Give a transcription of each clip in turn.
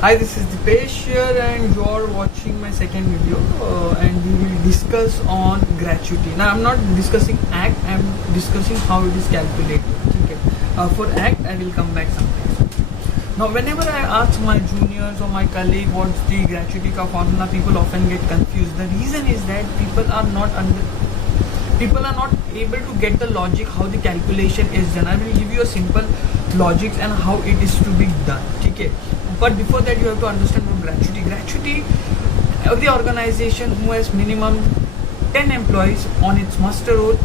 Hi, this is Dipesh here and you are watching my second video and we will discuss on gratuity. Now I'm not discussing ACT, I'm discussing how it is calculated. Okay. For ACT I will come back sometime. Now whenever I ask my juniors or my colleague what's the gratuity ka formula, people often get confused. The reason is that people are not able to get the logic how the calculation is done. I will give you a simple logic and how it is to be done. Okay. But before that, you have to understand what gratuity. Gratuity, every organization who has minimum 10 employees on its muster roll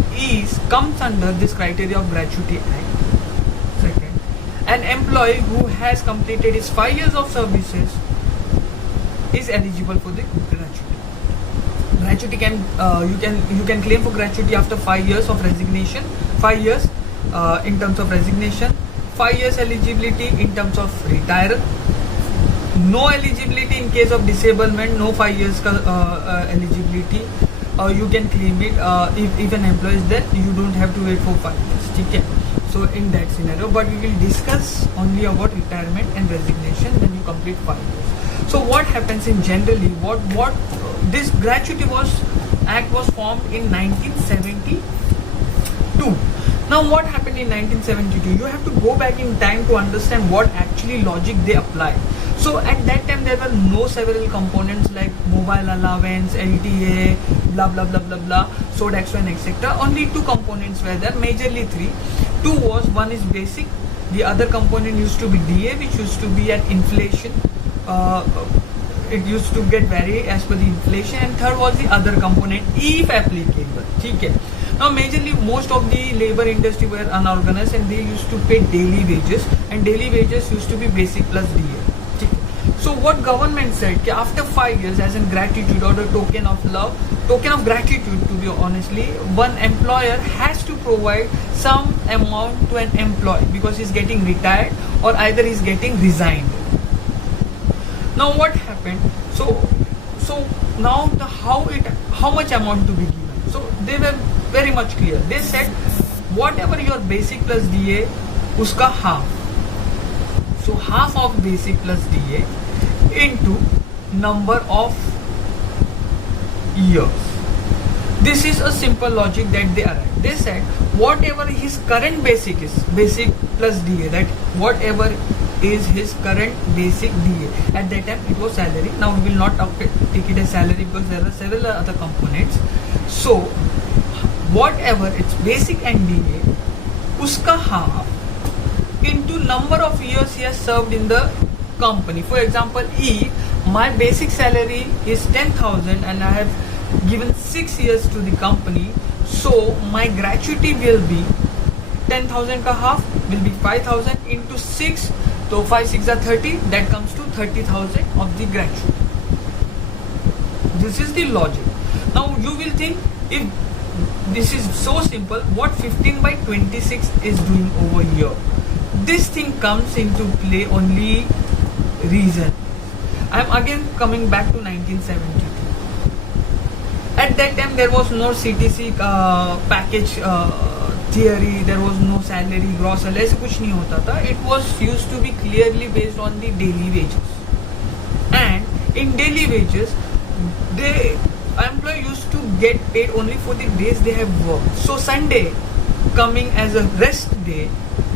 comes under this criteria of Gratuity Act. Second, an employee who has completed his 5 years of services is eligible for the gratuity. Gratuity you can claim for gratuity after 5 years of resignation, 5 years in terms of resignation, 5 years eligibility in terms of retire. No eligibility in case of disablement, no 5 years eligibility. You can claim it if an employee is there, you don't have to wait for 5 years. Okay. So in that scenario, but we will discuss only about retirement and resignation when you complete 5 years. So what happens in generally, what this gratuity act was formed in 1972. Now what happened in 1972? You have to go back in time to understand what actually logic they applied. So at that time there were no several components like mobile allowance, LTA, blah blah blah blah blah, SODAX and etc. Only two components were there, majorly three. Two was, one is basic, the other component used to be DA, which used to be an inflation. It used to get vary as per the inflation, and third was the other component if applicable. Okay. Now majorly most of the labor industry were unorganized and they used to pay daily wages, and daily wages used to be basic plus DA. So what government said, that after 5 years as in gratitude or a token of love, token of gratitude to be honestly, one employer has to provide some amount to an employee because he's getting retired or either he's getting resigned. Now what happened? So now how much amount to be given? So they were very much clear. They said whatever your basic plus DA, uska half. So half of basic plus DA into number of years. This is a simple logic that they arrived. They said whatever his current basic is, basic plus DA, that whatever is his current basic DA. At that time it was salary. Now we will not take it as salary because there are several other components. So whatever its basic and DA, uska half into number of years he has served in the company. For example, if my basic salary is 10,000 and I have given 6 years to the company, so my gratuity will be 10,000 ka half will be 5,000 into 6. So 5 6 are 30. That comes to 30,000 of the gratuity. This is the logic. Now you will think, if this is so simple, what 15 by 26 is doing over here? This thing comes into play only reason. I am again coming back to 1972. At that time there was no CTC package theory, there was no salary, gross salary, ऐसे कुछ नहीं होता था. It was used to be clearly based on the daily wages. And in daily wages, the employee used to get paid only for the days they have worked. So Sunday coming as a rest day,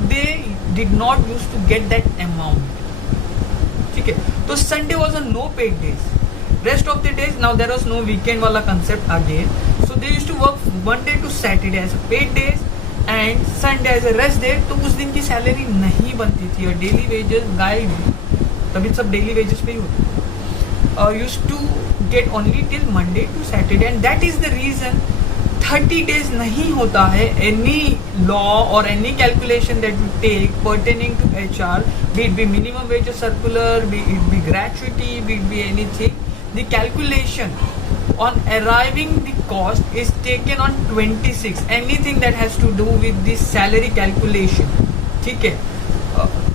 they did not used to get that amount. Okay. So Sunday was a no paid days. Rest of the days, now there was no weekend wala concept again. So they used to work Monday to Saturday as a paid days and Sunday as a rest day. तो उस दिन की salary नहीं बनती थी और daily wages guide तभी सब डेली वेजेस पे ही होते थे. Used to get only till Monday to Saturday, and that is the reason 30 days नहीं होता है. Any law or any calculation that you take pertaining to HR, be it be minimum wage circular, be it be gratuity, be it be anything, the calculation on arriving the cost is taken on 26. Anything that has to do with the salary calculation, ठीक है,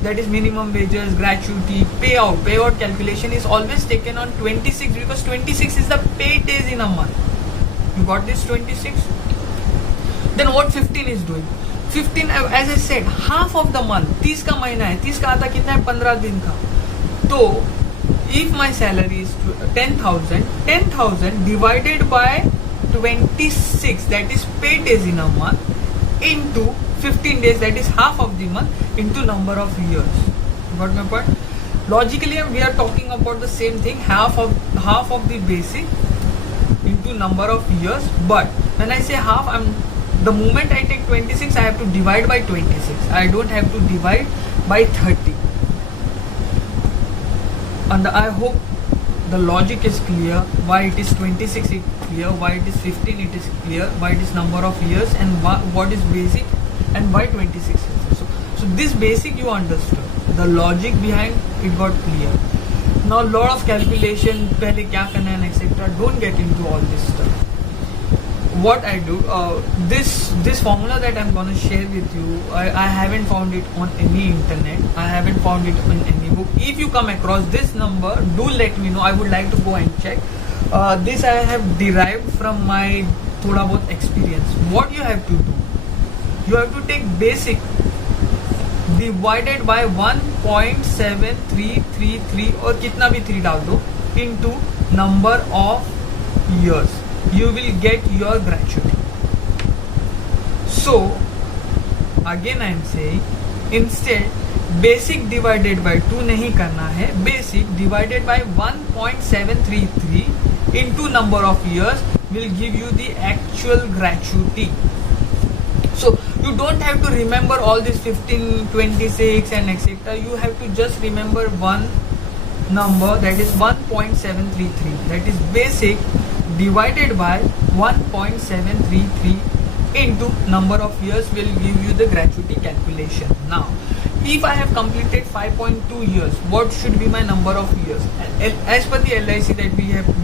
that is minimum wages, gratuity, payout calculation is always taken on 26 because 26 is the paid days in a month. You got this 26? Then what 15 is doing? 15, as I said, half of the month, 30 का महीना है, 30 का आता कितना है, 15 दिन का. तो if my salary is 10,000 divided by 26, that is paid days in a month, into 15 days, that is half of the month, into number of years. Got my point? Logically we are talking about the same thing, half of the basic into number of years. But when I say half, the moment I take 26, I have to divide by 26. I don't have to divide by 30. And I hope the logic is clear. Why it is 26 is clear, why it is 15 it is clear, why it is number of years, and what is basic, and why 26 is also. So this basic you understood. The logic behind it got clear. Now lot of calculation, pehle kya karna hai, etc. Don't get into all this stuff. What I do, this formula that I'm gonna share with you, I haven't found it on any internet. I haven't found it in any book. If you come across this number, do let me know. I would like to go and check. This I have derived from my thoda bahut experience. What you have to do, you have to take basic divided by 1.7333 or kitna bhi 3 डाल दो into number of years. You will get your gratuity. So again I am saying, instead basic divided by 2 नहीं करना है, basic divided by 1.733 into number of years will give you the actual gratuity. So you don't have to remember all this 15, 26 and etc. You have to just remember one number, that is 1.733. That is basic divided by 1.733 into number of years will give you the gratuity calculation. Now if I have completed 5.2 years, what should be my number of years? As per the LIC that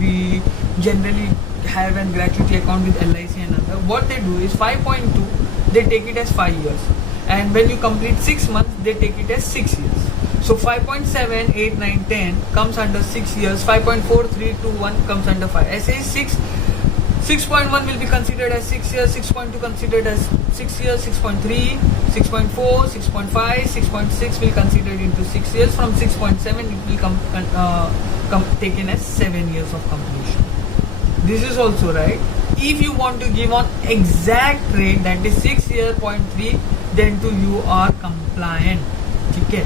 we generally have a gratuity account with LIC and other, what they do is 5.2 they take it as 5 years, and when you complete 6 months they take it as 6 years. So 5.7, 8, 9, 10 comes under 6 years, 5.4, 3, 2, 1 comes under 5. SA 6.1 will be considered as 6 years, 6.2 considered as 6 years, 6.3, 6.4, 6.5, 6.6 will considered into 6 years. From 6.7 it will come taken as 7 years of completion. This is also right. If you want to give on exact rate, that is 6 year 0.3, then to you are compliant. Okay?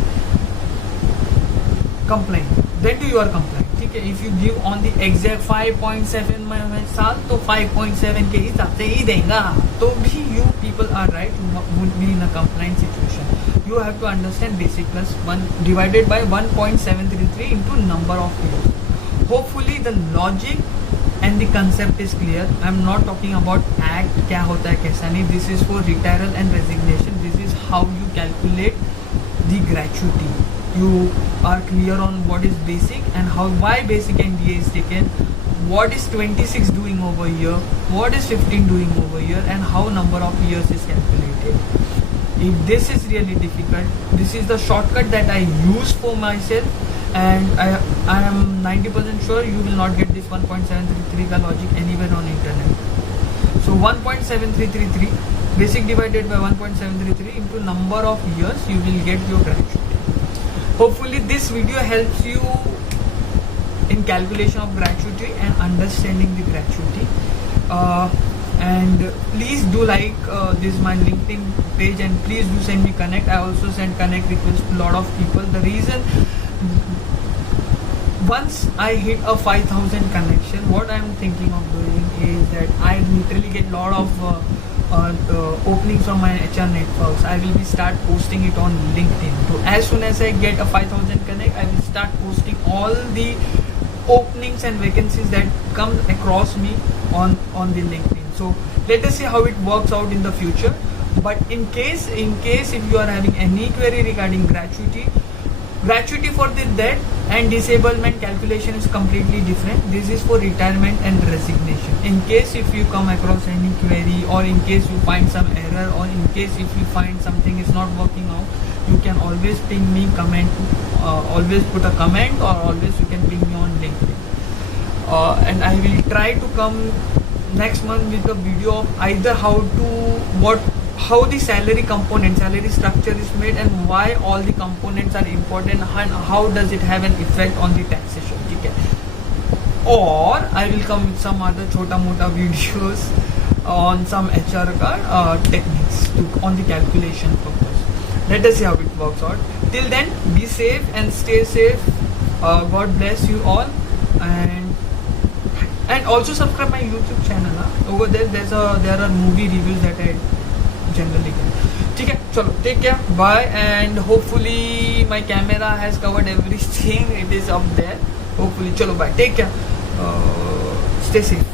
Compliant. Then to you are compliant. Okay? If you give on the exact 5.7 साल, तो 5.7 के हिसाब से ही देगा, तो भी you people are right. You would be in a compliant situation. You have to understand basic plus 1 divided by 1.733 into number of years. Hopefully the logic and the concept is clear. I am not talking about act क्या होता है कैसा नहीं. This is for retirement and resignation. This is how you calculate the gratuity. You are clear on what is basic and why basic and DA is taken. What is 26 doing over here? What is 15 doing over here? And how number of years is calculated. If this is really difficult, this is the shortcut that I use for myself. And I am 90% sure you will not get this 1.733 ka logic anywhere on internet. So 1.7333 basic divided by 1.733 into number of years, you will get your gratuity. Hopefully this video helps you in calculation of gratuity and understanding the gratuity. And please do like this my LinkedIn page, and please do send me connect. I also send connect requests to a lot of people. The reason, once I hit a 5,000 connection, what I am thinking of doing is that I literally get a lot of openings from my HR networks. I will be start posting it on LinkedIn. So as soon as I get a 5,000 connect, I will start posting all the openings and vacancies that come across me on the LinkedIn. So let us see how it works out in the future. But in case if you are having any query regarding gratuity for the death and disablement calculation is completely different. This is for retirement and resignation. In case if you come across any query, or in case you find some error, or in case if you find something is not working out, you can always ping me, comment, always put a comment, or always you can ping me on LinkedIn. And I will try to come next month with a video of either how the salary structure is made, and why all the components are important, and how does it have an effect on the taxation. or I will come with some other chota mota videos on some HR techniques on the calculation purpose. Let us see how it works out. Till then, be safe and stay safe. God bless you all, and also subscribe my YouTube channel. Over there there are movie reviews that I generally get. ठीक है, चलो, take care, bye, and hopefully my camera has covered everything. It is up there. Hopefully, chalo, bye, take care, stay safe.